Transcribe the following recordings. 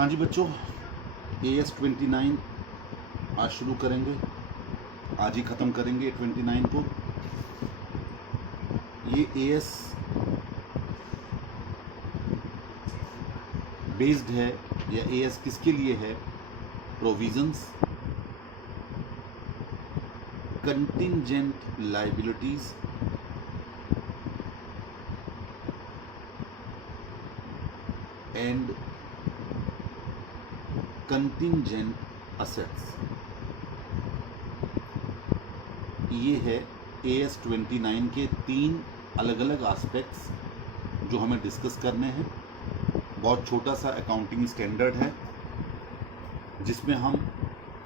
हाँ जी बच्चों, AS29 आज शुरू करेंगे। आज ही ख़त्म करेंगे 29 को। ये AS बेस्ड है या AS किसके लिए है? Provisions, contingent liabilities and contingent assets. ये है AS29 के 3 अलग अलग एस्पेक्ट्स जो हमें डिस्कस करने हैं। बहुत छोटा सा अकाउंटिंग स्टैंडर्ड है जिसमें हम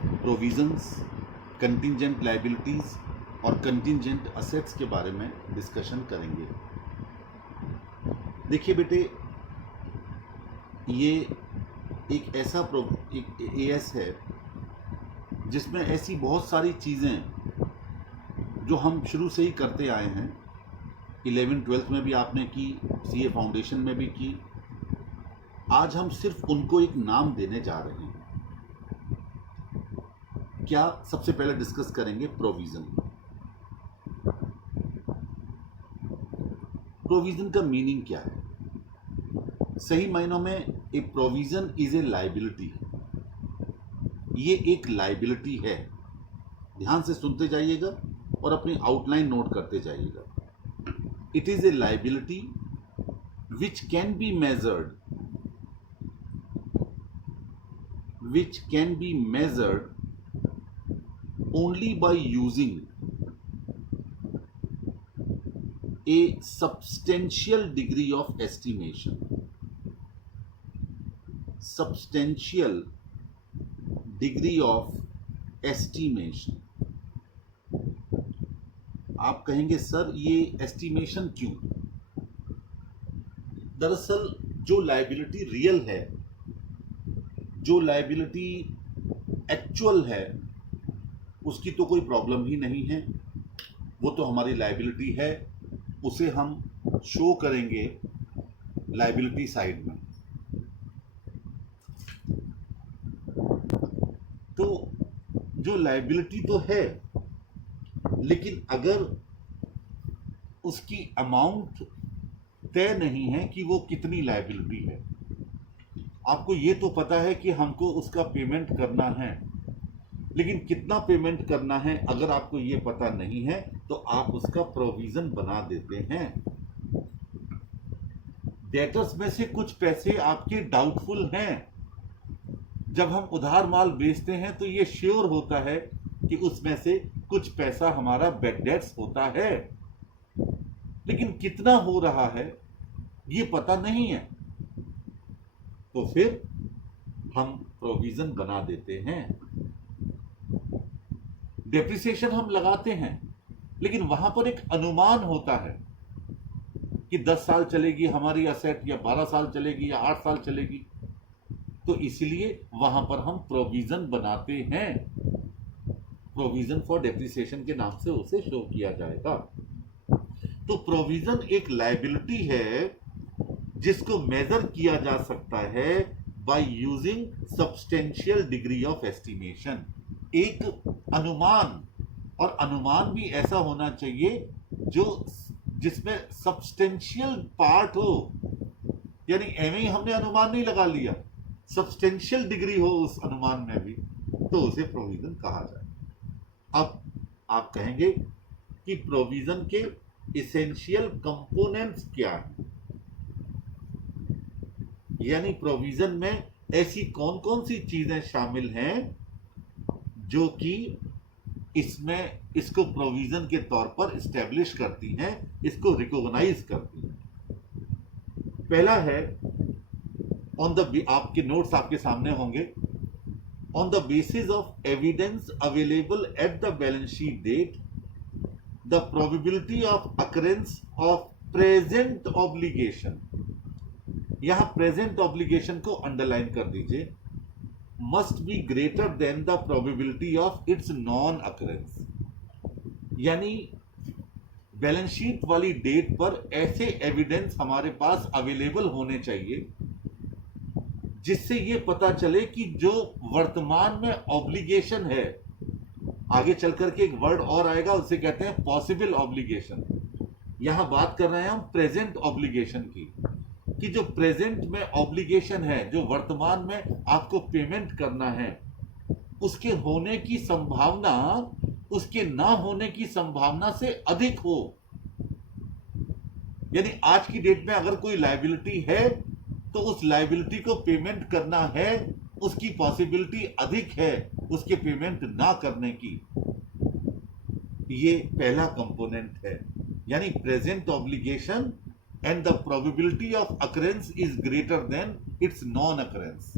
प्रोविजंस, कंटिंजेंट लाइबिलिटीज और कंटिंजेंट असेट्स के बारे में डिस्कशन करेंगे। देखिए बेटे, ये एक ऐसा एक AS है जिसमें ऐसी बहुत सारी चीज़ें जो हम शुरू से ही करते आए हैं। 11th-12th में भी आपने की, CA फाउंडेशन में भी की। आज हम सिर्फ उनको एक नाम देने जा रहे हैं। क्या सबसे पहले डिस्कस करेंगे प्रोविजन। प्रोविजन का मीनिंग क्या है? सही मायनों में एक प्रोविजन इज ए लाइबिलिटी। ये एक लाइबिलिटी है। ध्यान से सुनते जाइएगा और अपनी आउटलाइन नोट करते जाइएगा। It is a liability which can be measured only by using a substantial degree of estimation. Substantial degree of estimation. आप कहेंगे सर ये एस्टिमेशन क्यों? दरअसल जो लायबिलिटी रियल है, जो लायबिलिटी एक्चुअल है, उसकी तो कोई प्रॉब्लम ही नहीं है। वो तो हमारी लायबिलिटी है, उसे हम शो करेंगे लायबिलिटी साइड में। तो जो लायबिलिटी तो है, लेकिन अगर उसकी अमाउंट तय नहीं है कि वो कितनी लायबिलिटी है। आपको ये तो पता है कि हमको उसका पेमेंट करना है, लेकिन कितना पेमेंट करना है अगर आपको ये पता नहीं है तो आप उसका प्रोविजन बना देते हैं। डेटर्स में से कुछ पैसे आपके डाउटफुल हैं। जब हम उधार माल बेचते हैं तो ये श्योर होता है कि उसमें से कुछ पैसा हमारा बैड डेट्स होता है, लेकिन कितना हो रहा है ये पता नहीं है। तो फिर हम प्रोविजन बना देते हैं। डेप्रिसिएशन हम लगाते हैं, लेकिन वहां पर एक अनुमान होता है कि 10 साल चलेगी हमारी असेट, या 12 साल चलेगी, या 8 साल चलेगी। तो इसलिए वहां पर हम प्रोविजन बनाते हैं। प्रोविजन फॉर डेप्रिसिएशन के नाम से उसे शो किया जाएगा। तो प्रोविजन एक लायबिलिटी है जिसको मेजर किया जा सकता है by using substantial degree of estimation. एक अनुमान, और अनुमान भी ऐसा होना चाहिए जो जिसमें सब्सटेंशियल पार्ट हो, यानी एवं ही हमने अनुमान नहीं लगा लिया, सब्सटेंशियल डिग्री हो उस अनुमान में भी, तो उसे प्रोविजन कहा जाए। अब आप कहेंगे कि प्रोविजन के एसेंशियल कंपोनेंट्स क्या हैं, यानी प्रोविजन में ऐसी कौन कौन सी चीजें शामिल हैं जो कि इसको प्रोविजन के तौर पर इस्टेब्लिश करती हैं, इसको रिकॉग्नाइज करती हैं। पहला है आपके नोट्स आपके सामने होंगे। On the basis of evidence available at the balance sheet date, the probability of occurrence of present obligation. यहां प्रेजेंट ऑब्लिगेशन को अंडरलाइन कर दीजिए। Must be greater than the probability of its non occurrence. यानी balance sheet वाली date पर ऐसे evidence हमारे पास available होने चाहिए जिससे ये पता चले कि जो वर्तमान में ऑब्लिगेशन है, आगे चल करके एक वर्ड और आएगा, उसे कहते हैं पॉसिबल ऑब्लिगेशन। यहां बात कर रहे हैं हम प्रेजेंट ऑब्लिगेशन की, कि जो प्रेजेंट में ऑब्लिगेशन है, जो वर्तमान में आपको पेमेंट करना है, उसके होने की संभावना उसके ना होने की संभावना से अधिक हो। यानी आज की डेट में अगर कोई लायबिलिटी है तो उस लायबिलिटी को पेमेंट करना है, उसकी पॉसिबिलिटी अधिक है उसके पेमेंट ना करने की। ये पहला कंपोनेंट है, यानी present obligation and the probability of occurrence is greater than it's non occurrence.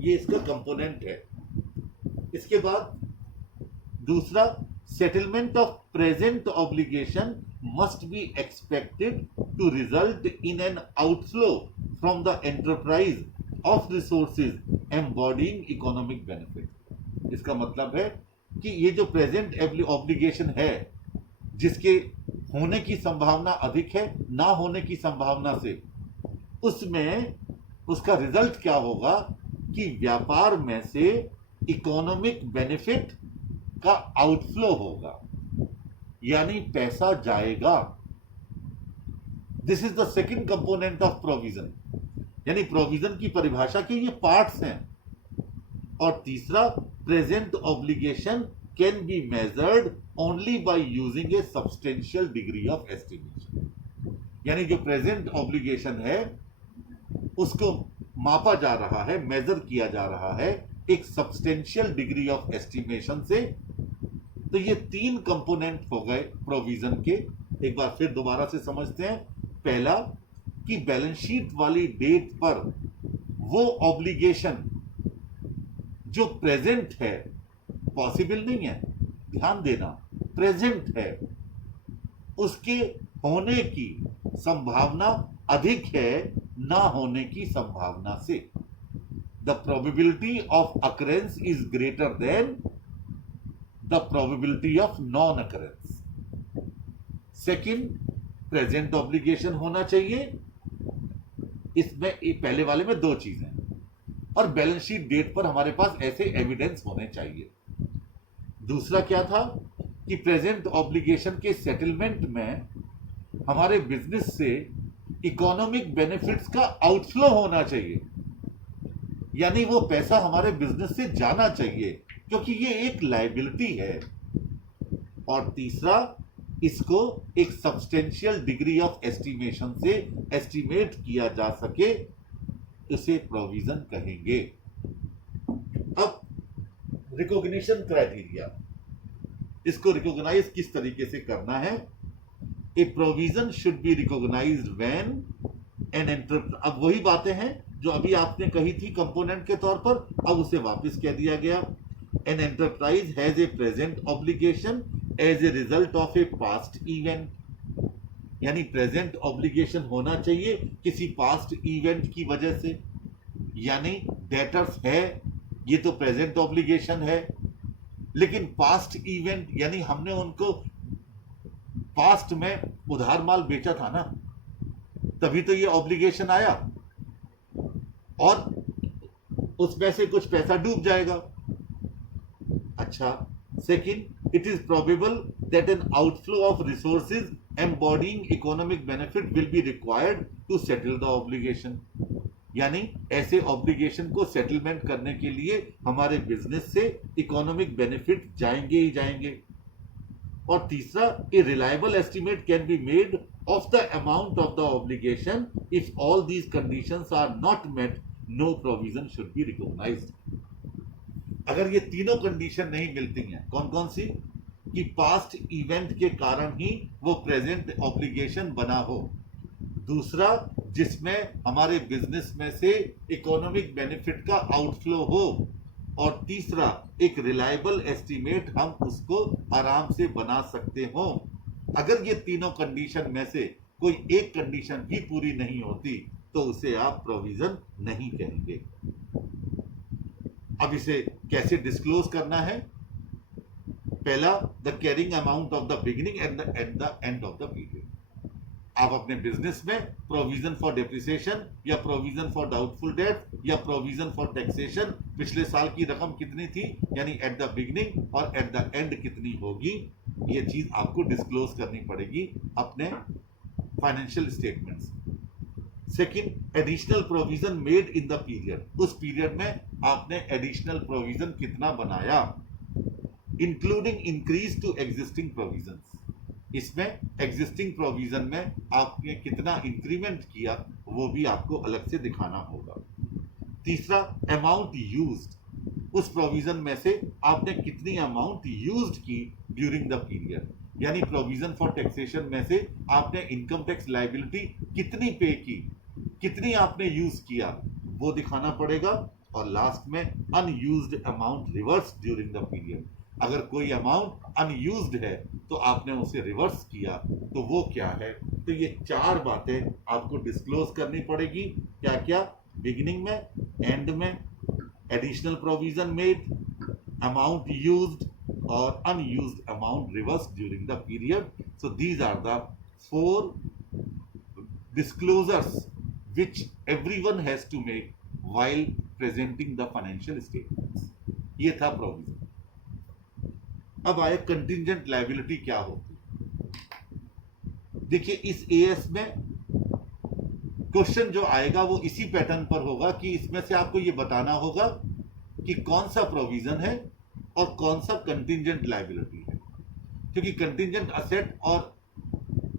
ये इसका कंपोनेंट है। इसके बाद दूसरा, settlement of present obligation must be expected to result in an outflow from the enterprise of resources embodying economic benefit। इसका मतलब है कि ये जो प्रेजेंट ऑब्लिगेशन है, जिसके होने की संभावना अधिक है ना होने की संभावना से, उसमें उसका रिजल्ट क्या होगा कि व्यापार में से इकोनॉमिक बेनिफिट का आउटफ्लो होगा, यानी पैसा जाएगा। This is the second component of provision, यानी प्रोविजन की परिभाषा के ये पार्ट्स हैं। और तीसरा, present obligation can be measured only by using A substantial degree of estimation. यानी जो प्रेजेंट ऑब्लिगेशन है उसको मापा जा रहा है, मेजर किया जा रहा है एक सब्सटेंशियल डिग्री ऑफ एस्टिमेशन से। तो ये तीन कंपोनेंट हो गए प्रोविजन के। एक बार फिर दोबारा से समझते हैं। पहला, कि बैलेंस शीट वाली डेट पर वो ऑब्लिगेशन जो प्रेजेंट है, पॉसिबल नहीं है, ध्यान देना, प्रेजेंट है, उसके होने की संभावना अधिक है ना होने की संभावना से। The probability of occurrence is greater than the probability of non occurrence। Second, present obligation होना चाहिए। इसमें पहले वाले में दो चीजें, और बैलेंस शीट डेट पर हमारे पास ऐसे एविडेंस होने चाहिए। दूसरा क्या था कि प्रेजेंट ऑब्लिगेशन के सेटलमेंट में हमारे बिजनेस से इकोनॉमिक बेनिफिट्स का आउटफ्लो होना चाहिए, यानी वो पैसा हमारे बिजनेस से जाना चाहिए, क्योंकि ये एक लायबिलिटी है। और तीसरा, इसको एक सब्सटेंशियल डिग्री ऑफ एस्टिमेशन से एस्टिमेट किया जा सके, इसे प्रोविजन कहेंगे। अब रिकॉग्निशन क्राइटेरिया, इसको रिकॉग्नाइज किस तरीके से करना है। A provision should be recognised when an enterprise, अब वही बातें हैं जो अभी आपने कही थी कंपोनेंट के तौर पर, अब उसे वापस कह दिया गया। An enterprise has a present obligation as a result of a past event। यानी प्रेजेंट ऑब्लिगेशन होना चाहिए किसी पास्ट इवेंट की वजह से, यानी डेटर्स है, ये तो प्रेजेंट ऑब्लिगेशन है, लेकिन पास्ट इवेंट यानी हमने उनको पास्ट में उधार माल बेचा था ना, तभी तो ये ऑब्लिगेशन आया, और उसमें से कुछ पैसा डूब जाएगा। अच्छा, second, it is probable that an outflow of resources embodying economic benefit will be required to settle the obligation. यानी ऐसे ऑब्लिगेशन को सेटलमेंट करने के लिए हमारे बिजनेस से इकोनॉमिक बेनिफिट जाएंगे ही जाएंगे। और तीसरा, a reliable estimate can be made of the amount of the obligation. If all these conditions are not met, no provision should be recognised. अगर ये तीनों कंडीशन नहीं मिलती हैं, कौन कौन सी, कि पास्ट इवेंट के कारण ही वो प्रेजेंट ऑब्लिगेशन बना हो, दूसरा जिसमें हमारे बिजनेस में से इकोनॉमिक बेनिफिट का आउटफ्लो हो, और तीसरा एक रिलायबल एस्टीमेट हम उसको आराम से बना सकते हो। अगर ये तीनों कंडीशन में से कोई एक कंडीशन भी पूरी नहीं होती तो उसे आप प्रोविजन नहीं कहेंगे। अब इसे कैसे डिस्क्लोज करना है? पहला, the carrying amount of the beginning and the end of the period. आप अपने बिजनेस में प्रोविजन फॉर डेप्रिसिएशन या प्रोविजन फॉर डाउटफुल डेट या प्रोविजन फॉर टैक्सेशन, पिछले साल की रकम कितनी थी, यानी एट द बिगिनिंग और एट द एंड कितनी होगी, ये चीज आपको डिस्क्लोज करनी पड़ेगी अपने financial statements. Second, additional provision made in the period, उस पीरियड में आपने एडिशनल प्रोविजन कितना बनाया, including increase to existing provisions, इसमें एग्जिस्टिंग प्रोविजन में आपने कितना इंक्रीमेंट किया वो भी आपको अलग से दिखाना होगा। तीसरा, अमाउंट यूज्ड, उस प्रोविजन में से आपने कितनी अमाउंट यूज्ड की ड्यूरिंग द पीरियड, यानी प्रोविजन फॉर टैक्सेशन में से आपने इनकम टैक्स लायबिलिटी कितनी पे की, कितनी आपने यूज किया वो दिखाना पड़ेगा। और लास्ट में unused amount reverse during the period, अगर कोई अमाउंट अनयूज्ड है तो आपने उसे रिवर्स किया तो वो क्या है। तो ये चार बातें आपको डिस्क्लोज करनी पड़ेगी, क्या क्या, बिगिनिंग में, एंड में, additional provision made, amount used और unused amount reverse during the period. So these are the 4 disclosures which everyone has to make while presenting the financial statements। ये था प्रोविजन। अब आए कंटिंजेंट लायबिलिटी क्या होती है। देखिए इस एएस में क्वेश्चन जो आएगा वो इसी पैटर्न पर होगा कि इसमें से आपको ये बताना होगा कि कौन सा प्रोविजन है और कौन सा कंटिंजेंट लायबिलिटी है, क्योंकि कंटिंजेंट असेट और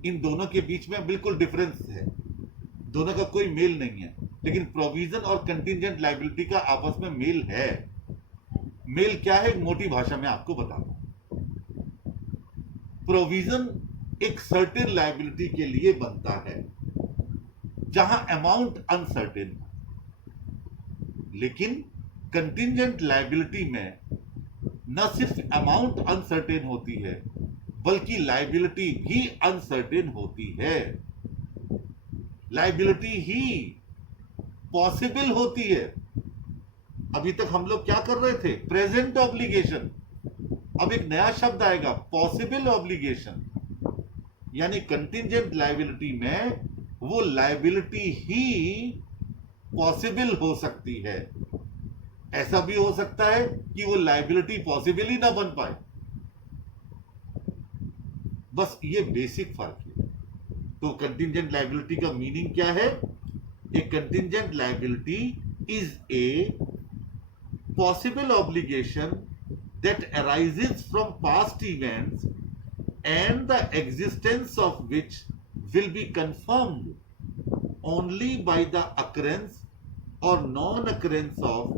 इन दोनों के बीच में बिल्कुल डिफरेंस है, दोनों का कोई मेल नहीं है। लेकिन प्रोविजन और कंटिंजेंट लायबिलिटी का आपस में मेल है। मेल क्या है, मोटी भाषा में आपको बताता हूं। प्रोविजन एक सर्टेन लायबिलिटी के लिए बनता है जहां अमाउंट अनसर्टेन है, लेकिन कंटिंजेंट लायबिलिटी में न सिर्फ अमाउंट अनसर्टेन होती है बल्कि लायबिलिटी भी अनसर्टेन होती है। लायबिलिटी ही पॉसिबल होती है। अभी तक हम लोग क्या कर रहे थे, प्रेजेंट ऑब्लिगेशन। अब एक नया शब्द आएगा, पॉसिबल ऑब्लिगेशन, यानी कंटिंजेंट लायबिलिटी में वो लायबिलिटी ही पॉसिबल हो सकती है। ऐसा भी हो सकता है कि वो लायबिलिटी पॉसिबल ही ना बन पाए। बस ये बेसिक फर्क है। तो कंटिंजेंट लायबिलिटी का मीनिंग क्या है, a contingent liability is a possible obligation that arises from past events and the existence of which will be confirmed only by the occurrence or non-occurrence of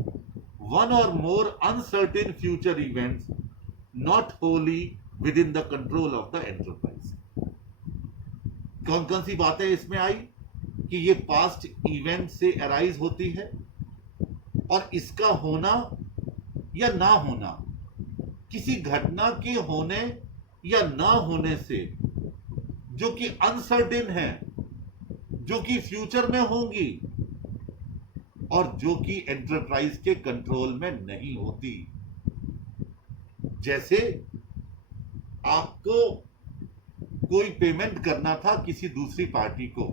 one or more uncertain future events not wholly within the control of the enterprise। कौन कौन सी बातें इसमें आई कि ये past event से arise होती है और इसका होना या ना होना, किसी घटना के होने या ना होने से जो कि अनसर्टेन है, जो कि फ्यूचर में होंगी और जो कि एंटरप्राइज के कंट्रोल में नहीं होती। जैसे आपको कोई पेमेंट करना था किसी दूसरी पार्टी को,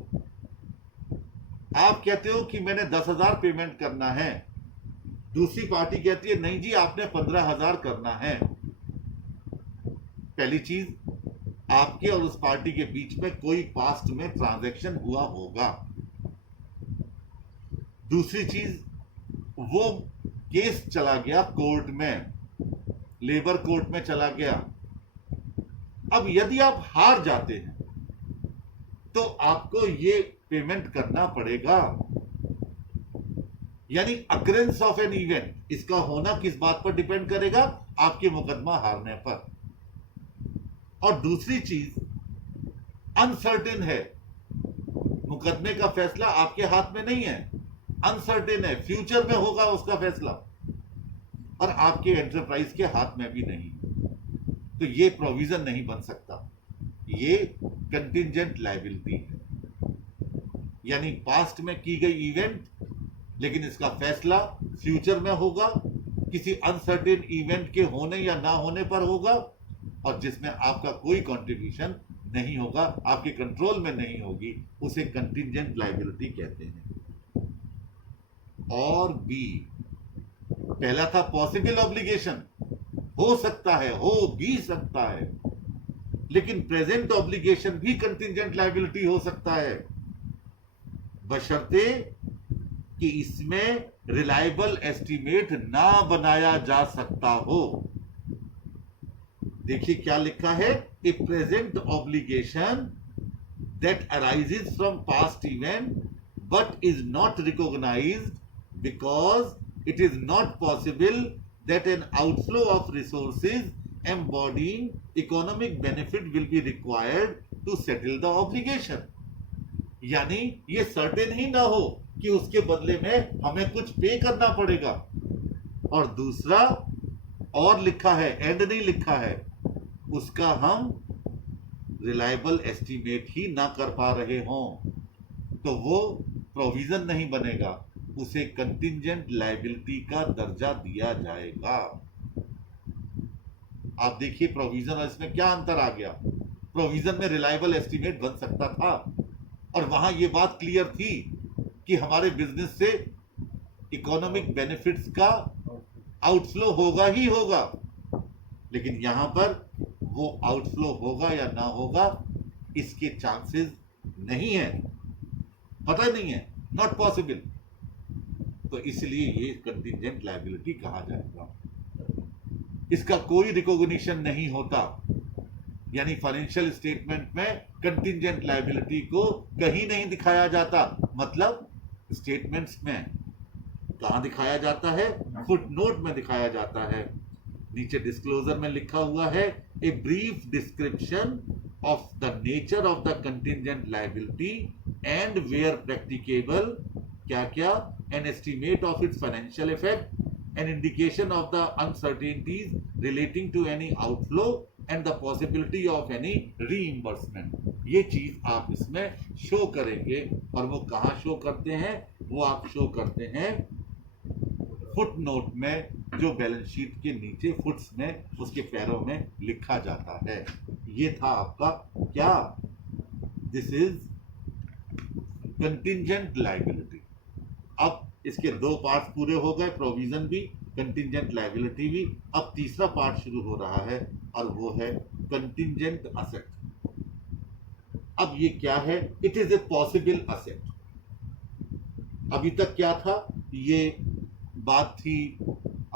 आप कहते हो कि मैंने 10,000 पेमेंट करना है, दूसरी पार्टी कहती है नहीं जी आपने 15,000 करना है। पहली चीज, आपके और उस पार्टी के बीच में कोई पास्ट में ट्रांजैक्शन हुआ होगा। दूसरी चीज, वो केस चला गया कोर्ट में, लेबर कोर्ट में चला गया। अब यदि आप हार जाते हैं तो आपको ये पेमेंट करना पड़ेगा। यानी अकरेंस ऑफ एन इवेंट, इसका होना किस बात पर डिपेंड करेगा, आपके मुकदमा हारने पर। और दूसरी चीज, अनसर्टेन है, मुकदमे का फैसला आपके हाथ में नहीं है, अनसर्टेन है, फ्यूचर में होगा उसका फैसला और आपके एंटरप्राइज के हाथ में भी नहीं। तो ये प्रोविजन नहीं बन सकता, ये कंटिंजेंट लायबिलिटी है। यानी पास्ट में की गई इवेंट, लेकिन इसका फैसला फ्यूचर में होगा, किसी अनसर्टेन इवेंट के होने या ना होने पर होगा और जिसमें आपका कोई कंट्रीब्यूशन नहीं होगा, आपके कंट्रोल में नहीं होगी, उसे कंटिंजेंट लायबिलिटी कहते हैं। और बी। पहला था पॉसिबल ऑब्लिगेशन, हो सकता है, हो भी सकता है, लेकिन प्रेजेंट ऑब्लिगेशन भी कंटिंजेंट लायबिलिटी हो सकता है, बशर्ते कि इसमें रिलायबल एस्टीमेट ना बनाया जा सकता हो। देखिए क्या लिखा है, a present obligation that arises from past event but is not recognized because it is not possible that an outflow of resources embodying economic benefit will be required to settle the obligation। यानी ये certain ही ना हो कि उसके बदले में हमें कुछ पे करना पड़ेगा। और दूसरा और लिखा है, एंड नहीं लिखा है, उसका हम रिलायबल एस्टीमेट ही ना कर पा रहे हों तो वो प्रोविजन नहीं बनेगा, उसे कंटिंजेंट लायबिलिटी का दर्जा दिया जाएगा। आप देखिए प्रोविजन और इसमें क्या अंतर आ गया। प्रोविजन में रिलायबल एस्टीमेट बन सकता था और वहां ये बात क्लियर थी कि हमारे बिजनेस से इकोनॉमिक बेनिफिट्स का आउटफ्लो होगा ही होगा, लेकिन यहां पर वो आउटफ्लो होगा या ना होगा इसके चांसेस नहीं है, पता नहीं है, नॉट पॉसिबल। तो इसलिए ये कंटिंजेंट लायबिलिटी कहा जाएगा। इसका कोई रिकॉग्निशन नहीं होता, यानी फाइनेंशियल स्टेटमेंट में कंटिंजेंट लायबिलिटी को कहीं नहीं दिखाया जाता। मतलब स्टेटमेंट्स में कहां दिखाया जाता है, फुटनोट में दिखाया जाता है। नीचे डिस्क्लोजर में लिखा हुआ है, a brief description of the nature of the contingent liability and where practicable, क्या क्या, an estimate of its financial effect, an indication of the uncertainties relating to any outflow and the possibility of any reimbursement। ये चीज आप इसमें show करेंगे और वो कहाँ शो करते हैं, वो आप शो करते हैं फुट नोट में, जो बैलेंस शीट के नीचे फुट्स में उसके पैरों में लिखा जाता है। ये था आपका क्या, दिस इज कंटिंजेंट लायबिलिटी। अब इसके दो पार्ट पूरे हो गए, प्रोविजन भी, कंटिंजेंट लायबिलिटी भी। अब तीसरा पार्ट शुरू हो रहा है और वो है कंटिंजेंट असेट। अब ये क्या है, it is a possible asset. अभी तक क्या था, ये बात थी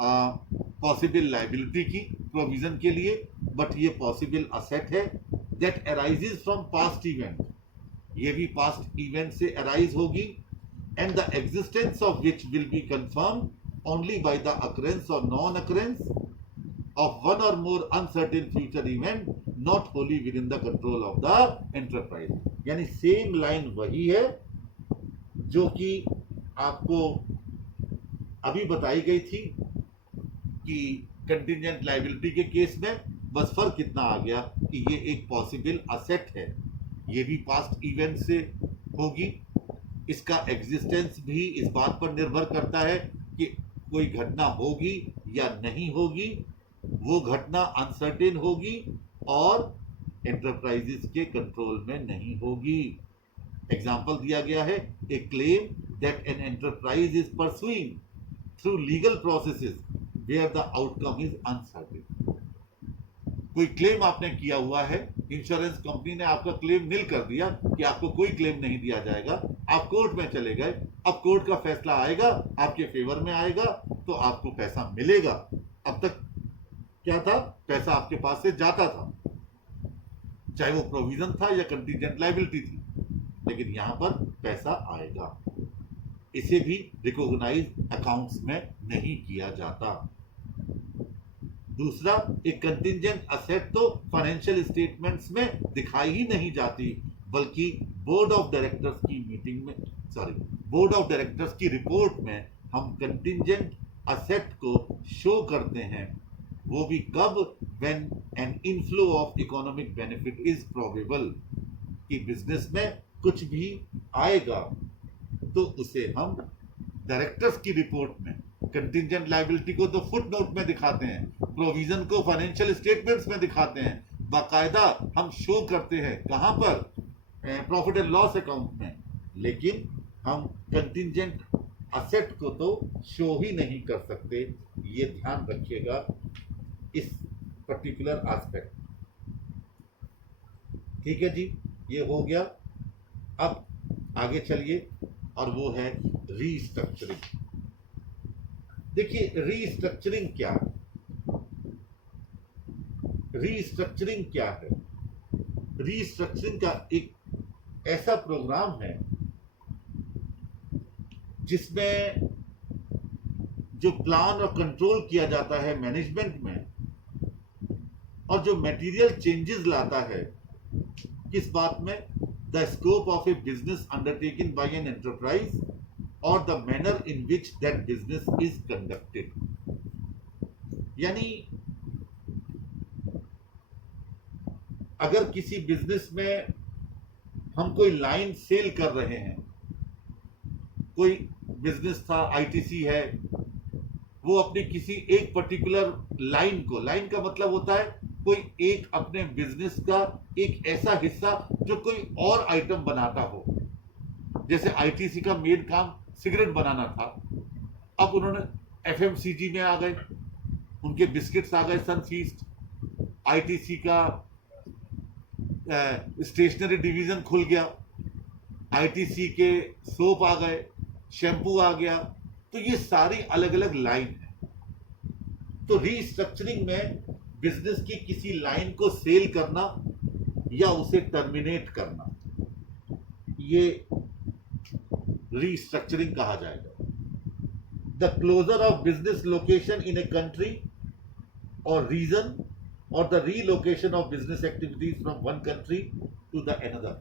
पॉसिबल लायबिलिटी की प्रोविजन के लिए, बट ये पॉसिबल असेट है that arises from past event. ये भी पास्ट इवेंट से अराइज होगी, and the existence of which will be confirmed only by the occurrence or non-occurrence of one or more uncertain future event not wholly within the control of the enterprise। यानी same line वही है जो कि आपको अभी बताई गई थी कि कंटिंजेंट लायबिलिटी के केस में, बस फर्क कितना आ गया कि ये एक पॉसिबल असेट है, ये भी पास्ट इवेंट से होगी। इसका एग्जिस्टेंस भी इस बात पर निर्भर करता है कि कोई घटना होगी या नहीं होगी, वो घटना अनसर्टेन होगी और एंटरप्राइजेस के कंट्रोल में नहीं होगी। एग्जाम्पल दिया गया है, a claim that an enterprise is pursuing through legal processes where the outcome is uncertain. कोई क्लेम आपने किया हुआ है, इंश्योरेंस कंपनी ने आपका क्लेम नील कर दिया कि आपको कोई क्लेम नहीं दिया जाएगा, आप कोर्ट में चले गए, अब कोर्ट का फैसला आएगा, आपके फेवर में आएगा तो आपको पैसा मिलेगा। अब तक क्या था, पैसा आपके पास से जाता था, चाहे वो प्रोविजन था या कंटिंजेंट लायबिलिटी थी, लेकिन यहां पर पैसा आएगा। इसे भी रिकॉग्नाइज अकाउंट्स में नहीं किया जाता। दूसरा, एक कंटिंजेंट असेट तो फाइनेंशियल स्टेटमेंट्स में दिखाई ही नहीं जाती, बल्कि बोर्ड ऑफ डायरेक्टर्स की मीटिंग में, बोर्ड ऑफ डायरेक्टर्स की रिपोर्ट में हम कंटिंजेंट असेट को शो करते हैं। वो भी कब, when an inflow of economic benefit is probable, कि बिजनेस में कुछ भी आएगा तो उसे हम डायरेक्टर्स की रिपोर्ट में, कंटिंजेंट लायबिलिटी को तो फुट नोट में दिखाते हैं, प्रोविजन को फाइनेंशियल स्टेटमेंट्स में दिखाते हैं, बाकायदा हम शो करते हैं कहां पर, प्रॉफिट एंड लॉस अकाउंट में, लेकिन हम कंटिंजेंट असेट को तो शो ही नहीं कर सकते। ये ध्यान रखिएगा इस पर्टिकुलर एस्पेक्ट। ठीक है जी, ये हो गया। अब आगे चलिए, और वो है रीस्ट्रक्चरिंग। देखिए रीस्ट्रक्चरिंग क्या है? रीस्ट्रक्चरिंग क्या है? रीस्ट्रक्चरिंग का एक ऐसा प्रोग्राम है जिसमें जो प्लान और कंट्रोल किया जाता है मैनेजमेंट में, और जो मटेरियल चेंजेस लाता है किस बात में? The scope of a business undertaken by an enterprise और the manner in which that business is conducted. यानी अगर किसी बिजनेस में हम कोई लाइन सेल कर रहे हैं, कोई बिजनेस था, आईटीसी है, वो अपनी किसी एक पर्टिकुलर लाइन को, लाइन का मतलब होता है कोई एक अपने बिजनेस का एक ऐसा हिस्सा जो कोई और आइटम बनाता हो। जैसे आईटीसी का मेन काम सिगरेट बनाना था, अब उन्होंने एफएमसीजी में आ गए, उनके बिस्किट्स आ गए सनफीस्ट। आईटीसी का स्टेशनरी डिवीजन खुल गया, आईटीसी के सोप आ गए, शैम्पू आ गया। तो ये सारी अलग अलग लाइन है। तो रीस्ट्रक्चरिंग में बिजनेस की किसी लाइन को सेल करना या उसे टर्मिनेट करना, ये रीस्ट्रक्चरिंग कहा जाएगा। The closure of business location in a country और रीजन और the relocation of business activities from one country to the another.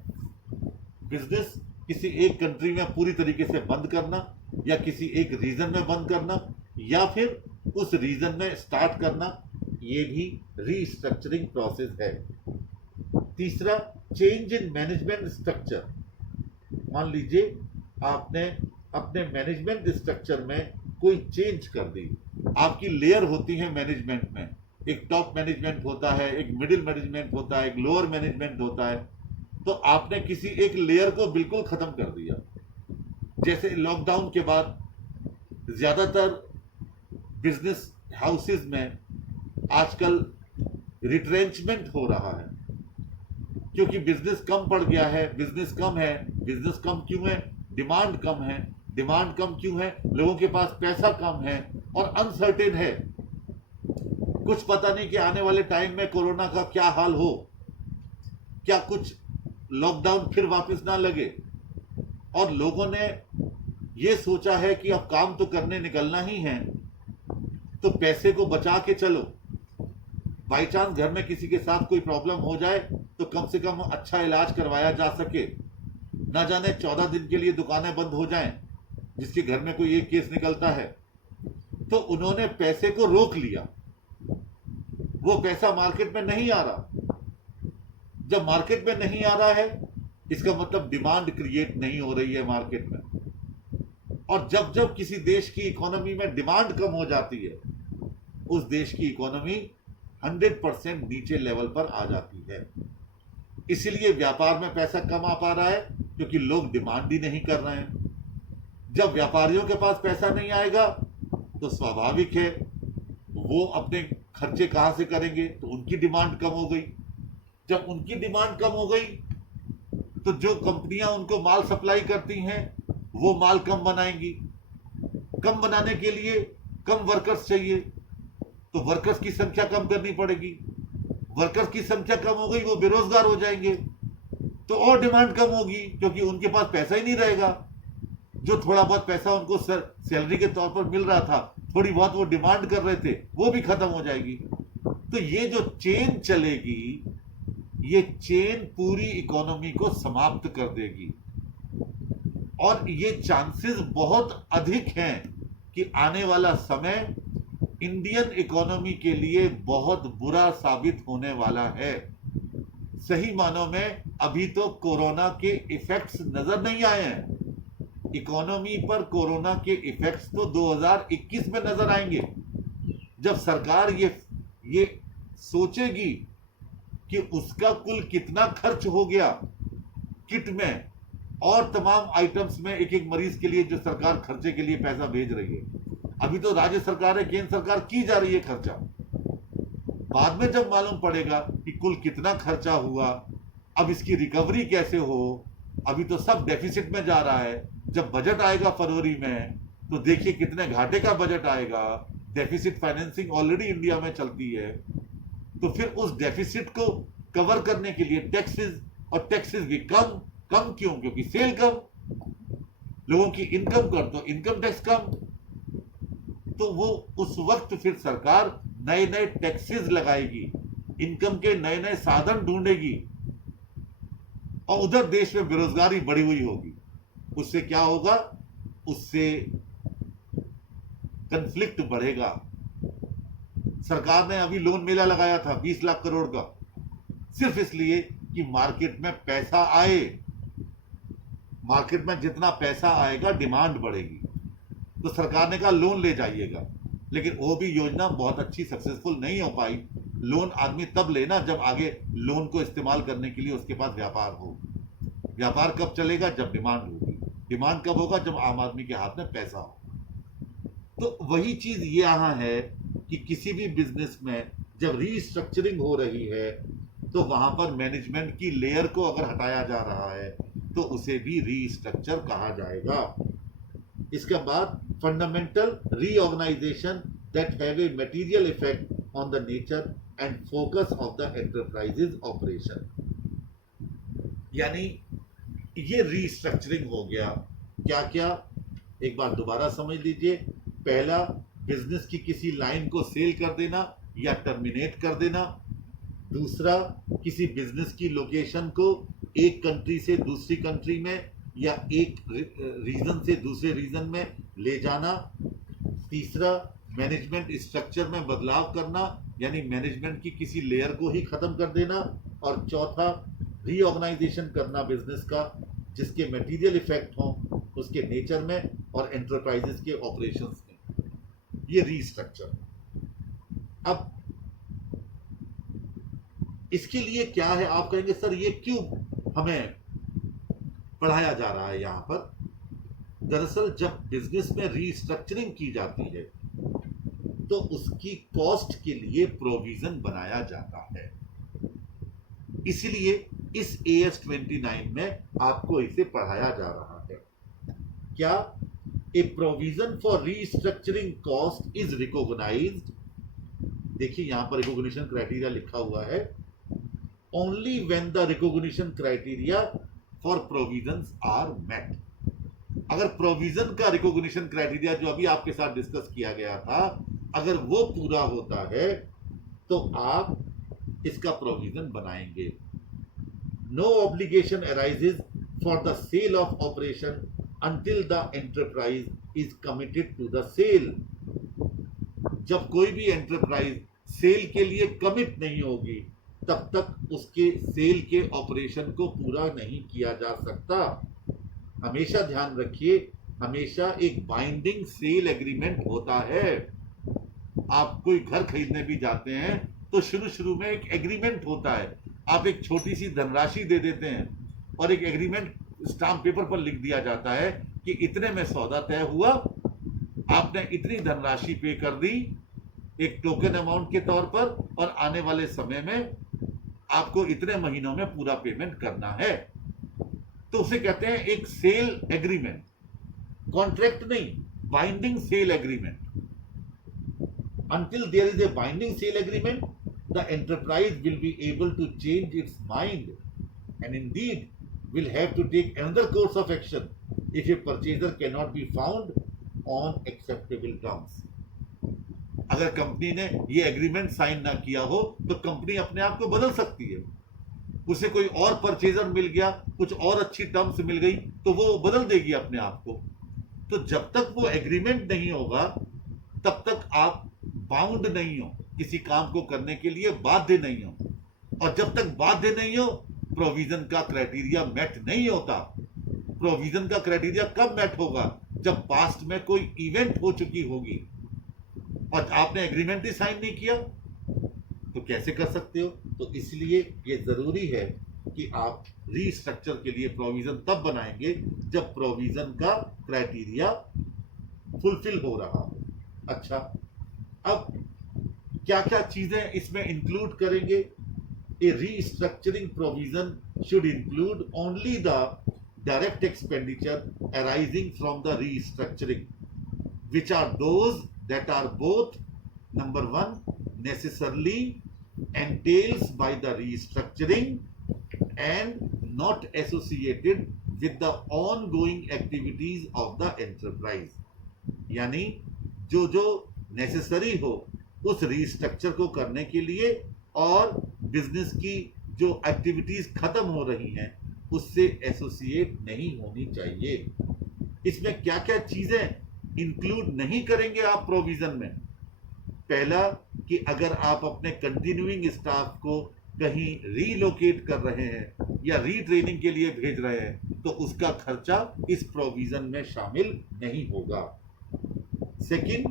Business किसी एक कंट्री में पूरी तरीके से बंद करना, या किसी एक रीजन में बंद करना, या फिर उस रीजन में स्टार्ट करना, ये भी रीस्ट्रक्चरिंग प्रोसेस है। तीसरा, चेंज इन मैनेजमेंट स्ट्रक्चर। मान लीजिए आपने अपने मैनेजमेंट स्ट्रक्चर में कोई चेंज कर दी। आपकी लेयर होती है मैनेजमेंट में, एक टॉप मैनेजमेंट होता है, एक मिडिल मैनेजमेंट होता है, एक लोअर मैनेजमेंट होता है। तो आपने किसी एक लेयर को बिल्कुल खत्म कर दिया। जैसे लॉकडाउन के बाद ज्यादातर बिजनेस हाउसेस में आजकल रिट्रेंचमेंट हो रहा है, क्योंकि बिजनेस कम पड़ गया है। बिजनेस कम है, बिजनेस कम क्यों है? डिमांड कम है। डिमांड कम क्यों है? लोगों के पास पैसा कम है और अनसर्टेन है। कुछ पता नहीं कि आने वाले टाइम में कोरोना का क्या हाल हो, क्या कुछ लॉकडाउन फिर वापस ना लगे। और लोगों ने ये सोचा है कि अब काम तो करने निकलना ही है, तो पैसे को बचा के चलो। बाई चांस घर में किसी के साथ कोई प्रॉब्लम हो जाए तो कम से कम अच्छा इलाज करवाया जा सके। ना जाने 14 दिन के लिए दुकानें बंद हो जाएं, जिसके घर में कोई एक केस निकलता है। तो उन्होंने पैसे को रोक लिया, वो पैसा मार्केट में नहीं आ रहा। जब मार्केट में नहीं आ रहा है, इसका मतलब डिमांड क्रिएट नहीं हो रही है मार्केट में। और जब जब किसी देश की इकोनॉमी में डिमांड कम हो जाती है, उस देश की इकोनॉमी 100% नीचे लेवल पर आ जाती है। इसीलिए व्यापार में पैसा कम आ पा रहा है, क्योंकि लोग डिमांड ही नहीं कर रहे हैं। जब व्यापारियों के पास पैसा नहीं आएगा तो स्वाभाविक है वो अपने खर्चे कहां से करेंगे, तो उनकी डिमांड कम हो गई। जब उनकी डिमांड कम हो गई तो जो कंपनियां उनको माल सप्लाई करती हैं वो माल कम बनाएंगी। कम बनाने के लिए कम वर्कर्स चाहिए, तो वर्कर्स की संख्या कम करनी पड़ेगी। वर्कर्स की संख्या कम हो गई, वो बेरोजगार हो जाएंगे, तो और डिमांड कम होगी, क्योंकि उनके पास पैसा ही नहीं रहेगा। जो थोड़ा बहुत पैसा उनको सैलरी के तौर पर मिल रहा था, थोड़ी बहुत वो डिमांड कर रहे थे, वो भी खत्म हो जाएगी। तो ये जो चेन चलेगी, ये चेन पूरी इकोनॉमी को समाप्त कर देगी। और ये चांसेस बहुत अधिक हैं कि आने वाला समय इंडियन इकोनॉमी के लिए बहुत बुरा साबित होने वाला है। सही मानों में अभी तो कोरोना के इफेक्ट्स नजर नहीं आए हैं। इकोनॉमी पर कोरोना के इफेक्ट्स तो 2021 में नजर आएंगे, जब सरकार ये सोचेगी कि उसका कुल कितना खर्च हो गया किट में, और तमाम आइटम्स में एक एक मरीज के लिए जो सरकार खर्चे के लिए पैसा भेज रही है। अभी तो राज्य सरकार है, केंद्र सरकार की जा रही है खर्चा। बाद में जब मालूम पड़ेगा कि कुल कितना खर्चा हुआ, अब इसकी रिकवरी कैसे हो, अभी तो सब डेफिसिट में जा रहा है। जब बजट आएगा फरवरी में तो देखिए कितने घाटे का बजट आएगा। डेफिसिट फाइनेंसिंग ऑलरेडी इंडिया में चलती है, तो फिर उस डेफिसिट को कवर करने के लिए टैक्सेस, और टैक्सेस भी कम कम क्यों? क्योंकि सेल कम, लोगों की इनकम कर तो इनकम टैक्स कम। तो वो उस वक्त फिर सरकार नए नए टैक्सेस लगाएगी, इनकम के नए नए साधन ढूंढेगी, और उधर देश में बेरोजगारी बढ़ी हुई होगी। उससे क्या होगा? उससे कंफ्लिक्ट बढ़ेगा। सरकार ने अभी लोन मेला लगाया था 20 लाख करोड़ का, सिर्फ इसलिए कि मार्केट में पैसा आए। मार्केट में जितना पैसा आएगा डिमांड बढ़ेगी, तो सरकार ने कहा लोन ले जाइएगा, लेकिन वो भी योजना बहुत अच्छी सक्सेसफुल नहीं हो पाई। लोन आदमी तब लेना जब आगे लोन को इस्तेमाल करने के लिए उसके पास व्यापार हो। व्यापार कब चलेगा? जब डिमांड होगी। डिमांड कब होगा? जब आम आदमी के हाथ में पैसा हो। तो वही चीज ये यहाँ है कि किसी भी बिजनेस में जब रीस्ट्रक्चरिंग हो रही है तो वहां पर मैनेजमेंट की लेयर को अगर हटाया जा रहा है तो उसे भी रीस्ट्रक्चर कहा जाएगा। इसके बाद fundamental reorganisation that have a material effect on the nature and focus of the enterprise's operation. यानी ये रीस्ट्रक्चरिंग हो गया। क्या क्या? एक बार दोबारा समझ लीजिए। पहला, बिजनेस की किसी लाइन को सेल कर देना या टर्मिनेट कर देना। दूसरा, किसी बिजनेस की लोकेशन को एक कंट्री से दूसरी कंट्री में या एक रीजन से दूसरे रीजन में ले जाना। तीसरा, मैनेजमेंट स्ट्रक्चर में बदलाव करना, यानी मैनेजमेंट की किसी लेयर को ही खत्म कर देना। और चौथा, रीऑर्गेनाइजेशन करना बिजनेस का, जिसके मटेरियल इफेक्ट हो उसके नेचर में और एंटरप्राइजेस के ऑपरेशंस में। ये रीस्ट्रक्चर। अब इसके लिए क्या है? आप कहेंगे सर ये क्यों हमें पढ़ाया जा रहा है यहां पर? दरअसल जब बिजनेस में रीस्ट्रक्चरिंग की जाती है तो उसकी कॉस्ट के लिए प्रोविजन बनाया जाता है। इसलिए इस AS 29 में आपको इसे पढ़ाया जा रहा है। क्या? A provision for restructuring cost is recognised. देखिए यहां पर रिकॉग्निशन क्राइटेरिया लिखा हुआ है। Only when the recognition criteria for provisions are met. अगर प्रोविजन का रिकॉग्निशन क्राइटेरिया जो अभी आपके साथ डिस्कस किया गया था, अगर वो पूरा होता है तो आप इसका प्रोविजन बनाएंगे। No obligation arises for the sale of operation until the enterprise is committed to the sale। जब कोई भी एंटरप्राइज सेल के लिए कमिट नहीं होगी तब तक उसके सेल के ऑपरेशन को पूरा नहीं किया जा सकता। हमेशा ध्यान रखिए, हमेशा एक बाइंडिंग सेल एग्रीमेंट होता है। आप कोई घर खरीदने भी जाते हैं तो शुरू शुरू में एक एग्रीमेंट होता है। आप एक छोटी सी धनराशि दे देते हैं और एक एग्रीमेंट स्टाम्प पेपर पर लिख दिया जाता है कि इतने में सौदा तय हुआ, आपने इतनी धनराशि पे कर दी एक टोकन अमाउंट के तौर पर, और आने वाले समय में आपको इतने महीनों में पूरा पेमेंट करना है। तो उसे कहते हैं एक सेल एग्रीमेंट, कॉन्ट्रैक्ट नहीं, binding sale agreement. Until there is a binding sale agreement, the enterprise will be able to change its mind and indeed will have to take another course of action if a purchaser cannot be found on acceptable terms। अगर company ने ये agreement sign ना किया हो तो company अपने आप को बदल सकती है। उसे कोई और परचेजर मिल गया, कुछ और अच्छी टर्म्स मिल गई तो वो बदल देगी अपने आप को। तो जब तक वो एग्रीमेंट नहीं होगा तब तक आप बाउंड नहीं हो, किसी काम को करने के लिए बाध्य नहीं हो। और जब तक बाध्य नहीं हो, प्रोविजन का क्राइटेरिया मैट नहीं होता। प्रोविजन का क्राइटेरिया कब मैट होगा? जब पास्ट में कोई इवेंट हो चुकी होगी और आपने एग्रीमेंट ही साइन नहीं किया तो कैसे कर सकते हो? तो इसलिए ये जरूरी है कि आप रीस्ट्रक्चर के लिए प्रोविजन तब बनाएंगे जब प्रोविजन का क्राइटेरिया फुलफिल हो रहा हो। अच्छा, अब क्या क्या चीजें इसमें इंक्लूड करेंगे? A restructuring provision should include only the direct expenditure arising from the restructuring, which are those that are both, number one, necessarily entails by the restructuring and not associated with the ongoing activities of the enterprise. यानी जो जो necessary हो उस restructure को करने के लिए और बिजनेस की जो एक्टिविटीज खत्म हो रही हैं उससे एसोसिएट नहीं होनी चाहिए। इसमें क्या क्या चीजें इंक्लूड नहीं करेंगे आप प्रोविजन में? पहला कि अगर आप अपने कंटिन्यूइंग स्टाफ को कहीं रीलोकेट कर रहे हैं या रीट्रेनिंग के लिए भेज रहे हैं तो उसका खर्चा इस प्रोविजन में शामिल नहीं होगा। सेकंड,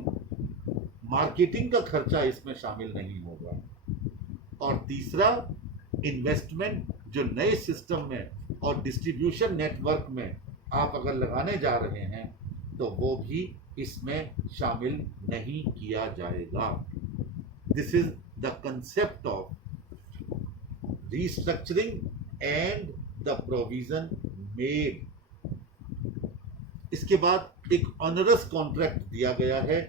मार्केटिंग का खर्चा इसमें शामिल नहीं होगा। और तीसरा, इन्वेस्टमेंट जो नए सिस्टम में और डिस्ट्रीब्यूशन नेटवर्क में आप अगर लगाने जा रहे हैं तो वो भी इसमें शामिल नहीं किया जाएगा। This is the concept of restructuring and the provision made. इसके बाद एक ऑनरस कॉन्ट्रैक्ट दिया गया है।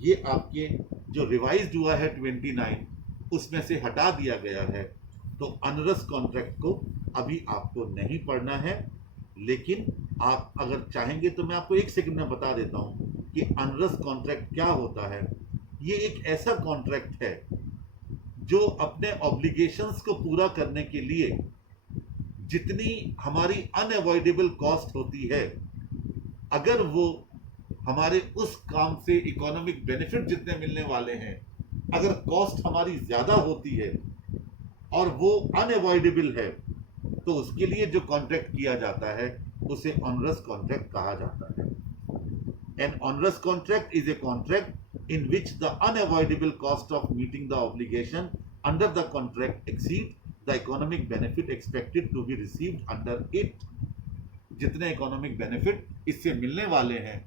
ये आपके जो रिवाइज्ड हुआ है 29 उसमें से हटा दिया गया है। तो अनरस कॉन्ट्रैक्ट को अभी आपको नहीं पढ़ना है, लेकिन आप अगर चाहेंगे तो मैं आपको एक सेकंड में बता देता हूं कि अनरस कॉन्ट्रैक्ट क्या होता है। ये एक ऐसा कॉन्ट्रैक्ट है जो अपने ऑब्लिगेशंस को पूरा करने के लिए जितनी हमारी अनअवॉइडेबल कॉस्ट होती है, अगर वो हमारे उस काम से इकोनॉमिक बेनिफिट जितने मिलने वाले हैं, अगर कॉस्ट हमारी ज्यादा होती है और वो अनअवॉइडेबल है तो उसके लिए जो कॉन्ट्रैक्ट किया जाता है उसे ऑनरस कॉन्ट्रैक्ट कहा जाता है। An onerous contract is a contract in which the unavoidable cost of meeting the obligation under the contract exceed the economic benefit expected to be received under it. जितने economic benefit इससे मिलने वाले हैं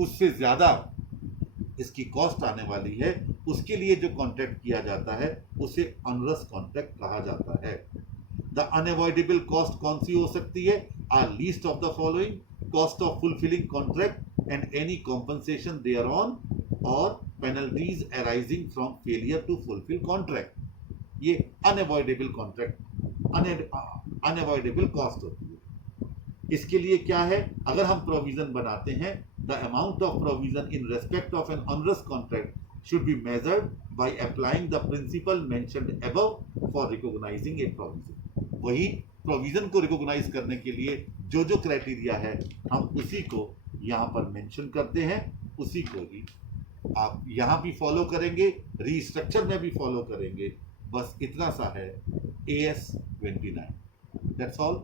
उससे ज्यादा इसकी कॉस्ट आने वाली है, उसके लिए जो कॉन्ट्रैक्ट किया जाता है उसे ऑनरस कॉन्ट्रैक्ट कहा जाता है। द अनअवॉइडेबल कॉस्ट कौन सी हो सकती है? Are least of the following: cost of fulfilling contract and any compensation thereon और penalties arising from failure to fulfil contract. ये अनअवॉइडेबल कॉन्ट्रैक्ट अनअवॉइडेबल कॉस्ट होती है। इसके लिए क्या है, अगर हम प्रोविजन बनाते हैं, the amount of provision in respect of an onerous contract should be measured by applying the principle mentioned above for recognizing a provision। वही प्रोविजन को रिकॉग्नाइज करने के लिए जो जो क्राइटेरिया है हम उसी को यहाँ पर मेंशन करते हैं, उसी को ही आप यहाँ भी फॉलो करेंगे, रीस्ट्रक्चर में भी फॉलो करेंगे। बस इतना सा है AS 29। That's all.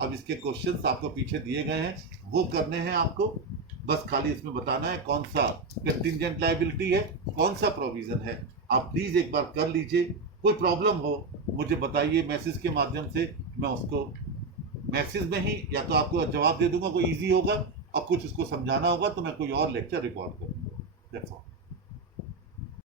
अब इसके क्वेश्चंस आपको पीछे दिए गए हैं, वो करने हैं आपको। बस खाली इसमें बताना है कौन सा कंटिंजेंट लायबिलिटी है, कौन सा प्रोविजन है। आप प्लीज एक बार कर लीजिए। कोई प्रॉब्लम हो मुझे बताइए मैसेज के माध्यम से, मैं उसको मैसेज में ही या तो आपको जवाब दे दूंगा, कोई इजी होगा, और कुछ उसको समझाना होगा तो मैं कोई और लेक्चर रिकॉर्ड करूंगा। That's all.